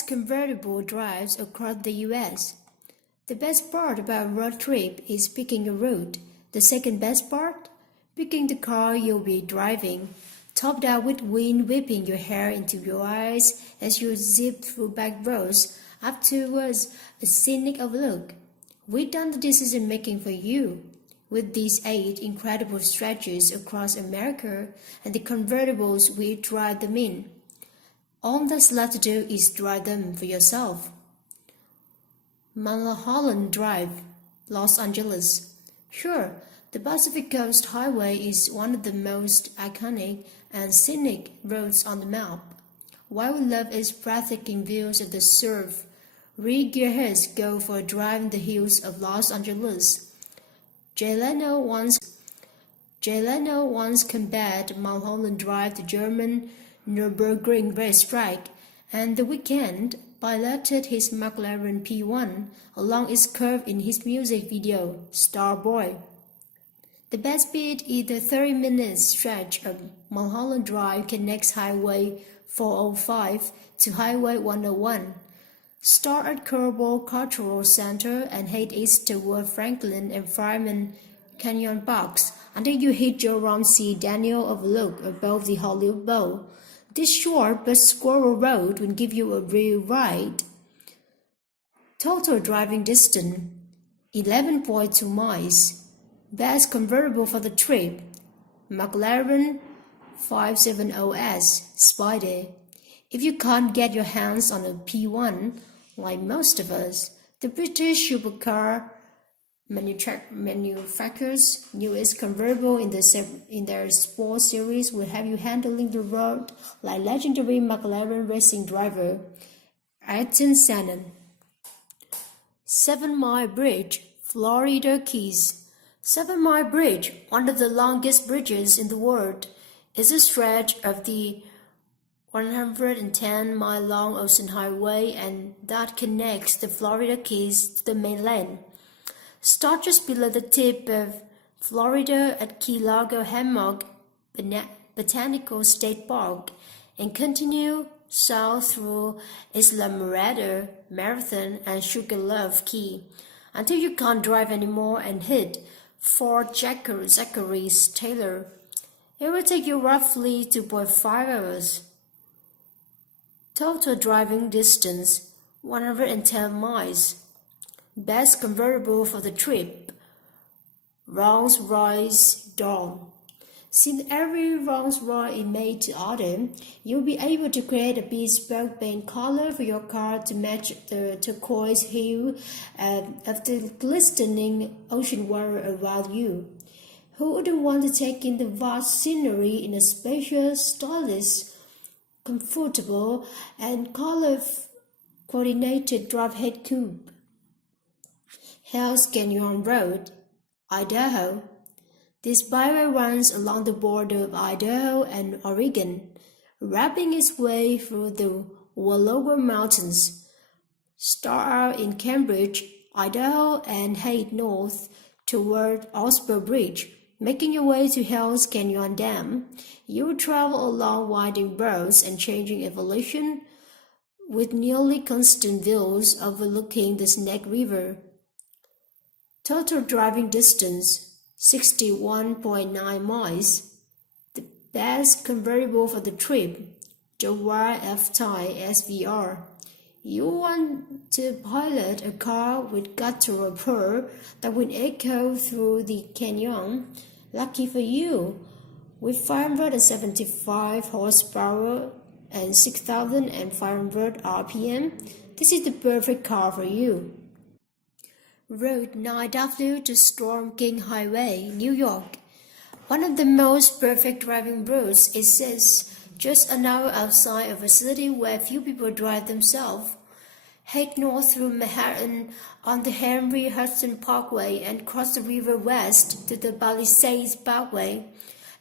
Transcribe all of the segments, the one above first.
best convertible drives across the U.S. The best part about a road trip is picking a route. The second best part? Picking the car you'll be driving. Topped out with wind whipping your hair into your eyes as you zip through back roads up towards a scenic overlook. We've done the decision making for you. With these 8 incredible stretches across America and the convertibles we drive them in. All that's left to do is drive them for yourself. Mulholland Drive, Los Angeles. Sure, the Pacific Coast Highway is one of the most iconic and scenic roads on the map. Why we love its breathtaking views of the surf. Re-gearheads go for a drive in the hills of Los Angeles. Jay Leno once compared Mulholland Drive to German Nürburgring racetrack, and The Weeknd piloted his McLaren P1 along its curve in his music video, Starboy. The best bit is the 30-minute stretch of Mulholland Drive connects Highway 405 to Highway 101. Start at Kerbal Cultural Center and head east toward Franklin and Fireman Canyon Parks until you hit Joe Ramsey Daniel Overlook above the Hollywood Bowl. This short but squirrel road will give you a real ride. Total driving distance 11.2 miles. Best convertible for the trip McLaren 570S Spider. If you can't get your hands on a P1, like most of us, the British supercar manufacturers' newest convertible in their Sport series will have you handling the road like legendary McLaren racing driver Ayrton Senna. 7 Mile Bridge, Florida Keys. 7 Mile Bridge, one of the longest bridges in the world, is a stretch of the 110-mile-long ocean highway and that connects the Florida Keys to the mainland. Start just below the tip of Florida at Key Largo Hammock Botanical State Park and continue south through Isla Mujeres, Marathon, and Sugarloaf Key until you can't drive anymore and hit Fort Zachary's Taylor. It will take you roughly 2.5 hours. Total driving distance 110 miles. Best convertible for the trip Rolls-Royce Dawn. Since every Rolls-Royce is made to order, you'll be able to create a bespoke paint color for your car to match the turquoise hue of the glistening ocean water around you. Who wouldn't want to take in the vast scenery in a spacious, stylish, comfortable, and color-coordinated drive-head coupe? Hell's Canyon Road, Idaho. This byway runs along the border of Idaho and Oregon, wrapping its way through the Wallowa Mountains. Start out in Cambridge, Idaho, and head north toward Osprey Bridge. Making your way to Hell's Canyon Dam, you will travel along winding roads and changing elevation with nearly constant views overlooking the Snake River. Total driving distance 61.9 miles. The best convertible for the trip Jaguar F-Type SVR. You want to pilot a car with guttural purr that will echo through the canyon. Lucky for you, with 575 horsepower and 6,500 RPM, this is the perfect car for you. Road 9W to Storm King Highway, New York. One of the most perfect driving routes exists just an hour outside of a city where few people drive themselves. Head north through Manhattan on the Henry Hudson Parkway and cross the river west to the Palisades Parkway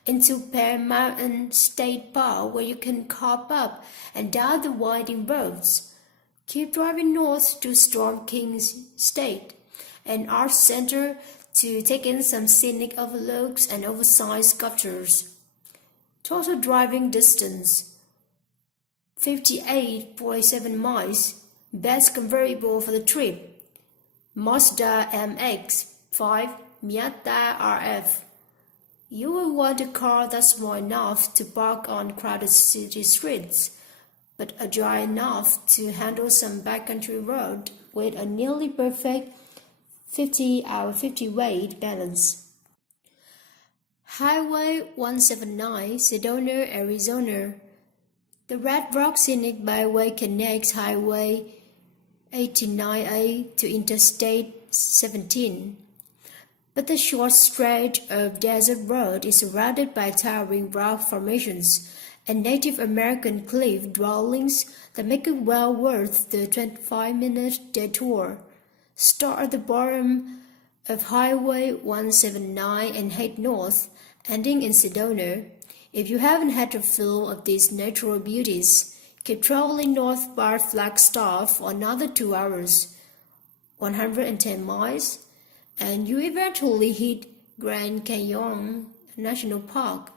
into Pear Mountain State Park where you can carp up and down the winding roads. Keep driving north to Storm King's State, an art center to take in some scenic overlooks and oversized sculptures. Total driving distance 58.7 miles. Best convertible for the trip. Mazda MX-5 Miata RF. You will want a car that's small enough to park on crowded city streets, but agile enough to handle some backcountry road with a nearly perfect 50/50 weight balance. Highway 179, Sedona, Arizona. The Red Rock Scenic Byway connects Highway 89A to Interstate 17. But the short stretch of desert road is surrounded by towering rock formations and Native American cliff dwellings that make it well worth the 25-minute detour. Start at the bottom of Highway 179 and head north, ending in Sedona. If you haven't had a feel of these natural beauties, keep traveling north by Flagstaff for another 2 hours, 110 miles, and you eventually hit Grand Canyon National Park.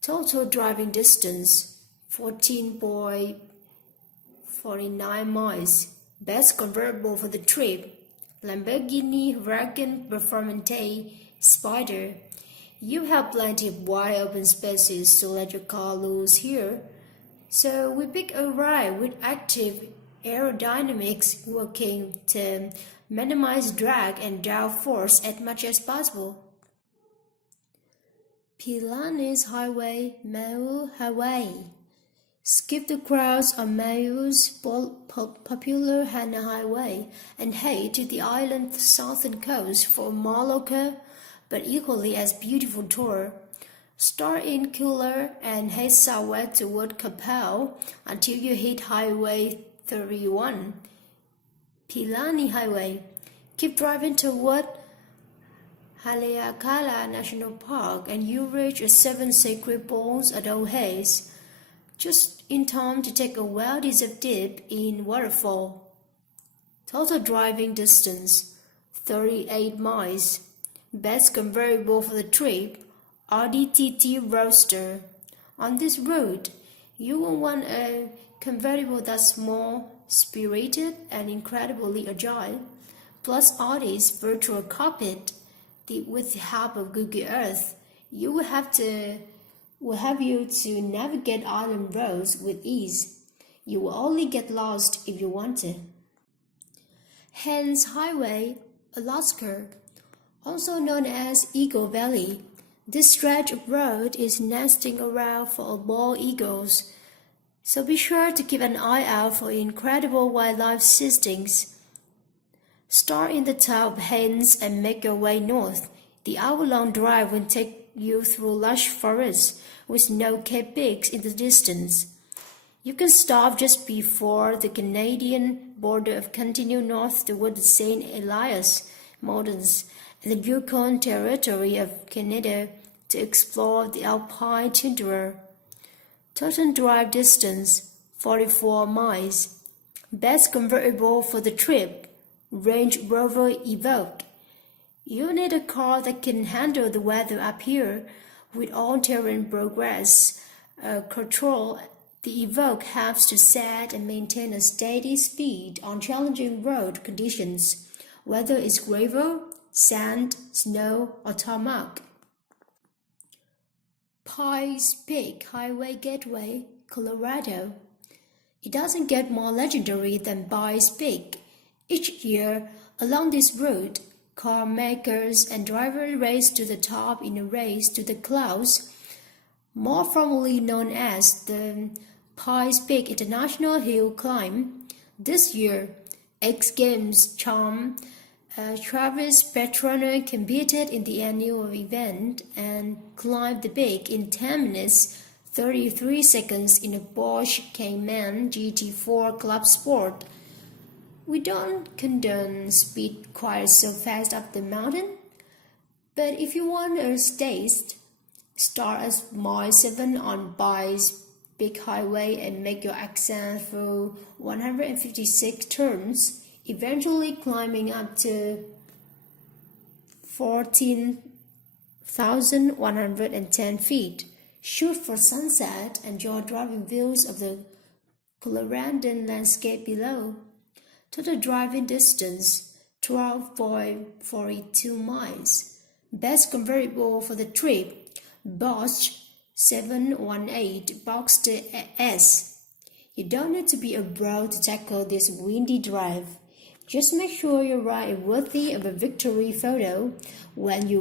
Total driving distance 14.49 miles. Best convertible for the trip. Lamborghini Huracan Performante Spider. You have plenty of wide open spaces to let your car loose here. So we pick a ride with active aerodynamics working to minimize drag and downforce as much as possible. Pilanes Highway, Maui, Hawaii. Skip the crowds on Maui's popular Hana Highway and head to the island's southern coast for a more local but equally as beautiful tour. Start in Cooler and head southwest toward Capel until you hit Highway 31, Pilani Highway. Keep driving toward Haleakala National Park and you reach a 7 sacred balls at Old Hayes, just in time to take a well-deserved dip in waterfall. Total driving distance 38 miles. Best convertible for the trip, RDTT Roadster. On this road, you will want a convertible that's small, spirited, and incredibly agile, plus Audi's virtual cockpit. With the help of Google Earth, will have you to navigate island roads with ease. You will only get lost if you want to. Hens Highway, Alaska. Also known as Eagle Valley, this stretch of road is nesting around for bald eagles, so be sure to keep an eye out for incredible wildlife sightings. Start in the town of Haines and make your way north. The hour-long drive will take you through lush forests with snow-capped peaks in the distance. You can stop just before the Canadian border and continue north toward the St. Elias Mountains and the Yukon Territory of Canada to explore the alpine tundra. Total drive distance 44 miles. Best convertible for the trip, Range Rover Evoque. You need a car that can handle the weather up here with all-terrain progress control. The Evoque helps to set and maintain a steady speed on challenging road conditions, whether it's gravel, sand, snow, or tarmac. Pikes Peak Highway Gateway, Colorado. It doesn't get more legendary than Pikes Peak. Each year, along this route, car makers and drivers race to the top in a race to the clouds, more formally known as the Pikes Peak International Hill Climb. This year, X Games charm Travis Pastrana competed in the annual event and climbed the peak in 10 minutes 33 seconds in a Porsche Cayman GT4 Club Sport. We don't condone speed quite so fast up the mountain, but if you want a taste, start at mile 7 on Pikes Peak Highway and make your ascent through 156 turns, eventually climbing up to 14,110 feet. Shoot for sunset and enjoy driving views of the Coloradan landscape below. Total driving distance 12.42 miles. Best convertible for the trip, Bosch 718 Boxster S. You don't need to be a bro to tackle this windy drive. Just make sure you ride worthy of a victory photo when you